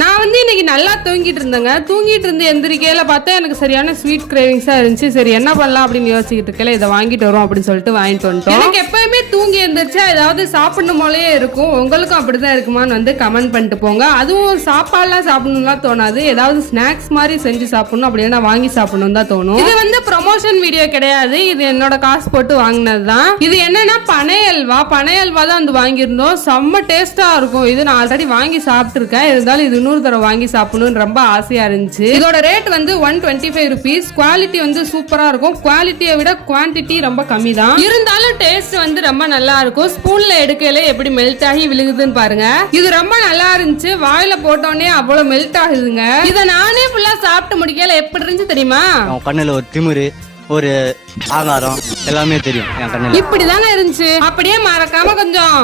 நான் வந்து இன்னைக்கு நல்லா தூங்கிட்டு இருந்தேங்க. தூங்கிட்டு இருந்து எந்திரிக்கையில பார்த்தா எனக்கு சரியான ஸ்வீட் கிரேவிங்ஸா இருந்துச்சு. சரி என்ன பண்ணலாம் அப்படின்னு யோசிச்சுட்டு இருக்கல, இதை வாங்கிட்டு வரும் அப்படின்னு சொல்லிட்டு வாங்கிட்டு வந்துட்டோம். எனக்கு எப்பயுமே தூங்கி எந்திரிச்சா ஏதாவது சாப்பிடணும் போலயே இருக்கும். உங்களுக்கும் அப்படிதான் இருக்குமான்னு வந்து கமெண்ட் பண்ணிட்டு போங்க. அதுவும் சாப்பாடுலாம் சாப்பிடணும்லாம் தோணாது, ஏதாவது ஸ்நாக்ஸ் மாதிரி செஞ்சு சாப்பிடணும் அப்படின்னா வாங்கி சாப்பிடணும் தான் தோணும். இது வந்து ப்ரொமோஷன் வீடியோ கிடையாது, இது என்னோட காசு போட்டு வாங்கினது தான். இது என்னன்னா பனை அல்வா தான் வந்து வாங்கியிருந்தோம். செம்ம டேஸ்டா இருக்கும். இது நான் ஆல்ரெடி வாங்கி சாப்பிட்டுருக்கேன், இருந்தாலும் இது இன்னொரு தடவை வாங்கி சாப்பிடணும்னு ரொம்ப ஆசையா இருந்துச்சு. இதோட ரேட் வந்து 125 rupees. குவாலிட்டி வந்து சூப்பரா இருக்கும். குவாலிட்டியை விட குவான்டிட்டி ரொம்ப கம்மி தான், இருந்தாலும் டேஸ்ட் வந்து ரொம்ப நல்லா இருக்கும். ஸ்பூன்ல எடுக்கையில எப்படி மெல்ட் ஆகி விழுகுதுன்னு பாருங்க. இது ரொம்ப நல்லா இருந்துச்சு. வாயில போட்டோன்னே அவ்வளவு மெல்ட் ஆகுதுங்க. இதை நானே ஃபுல்லா சாப்பிட்டு முடிக்கல. எப்படி இருந்துச்சு தெரியுமா? கண்ணுல ஒரு திமிரு, ஒரு ஆகாரம் எல்லாமே தெரியும் என் கண்ணுல. இப்படிதாங்க இருந்துச்சு. அப்படியே மறக்காம கொஞ்சம்